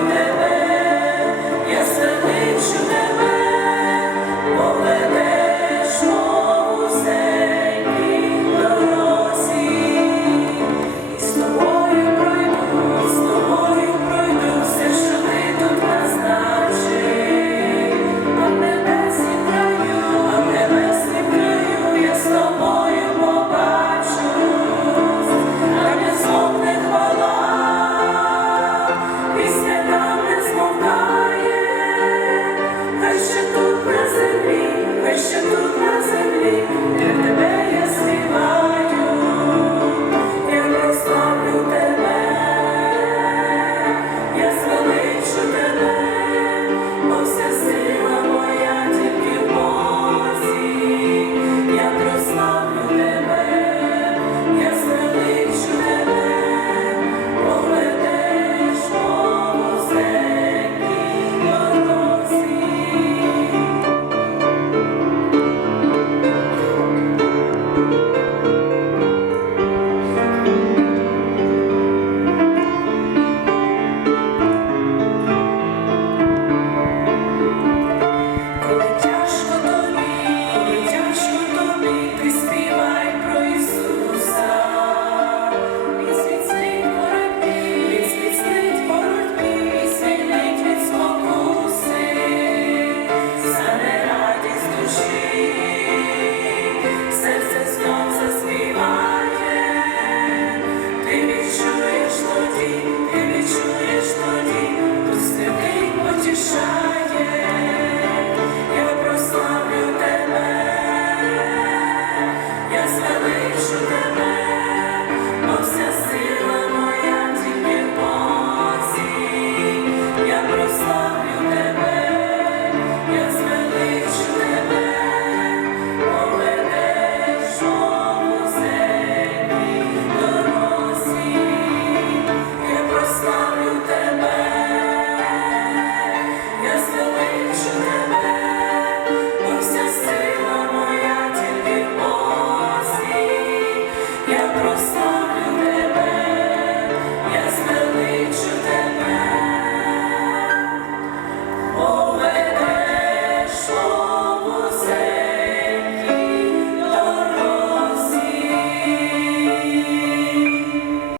moment.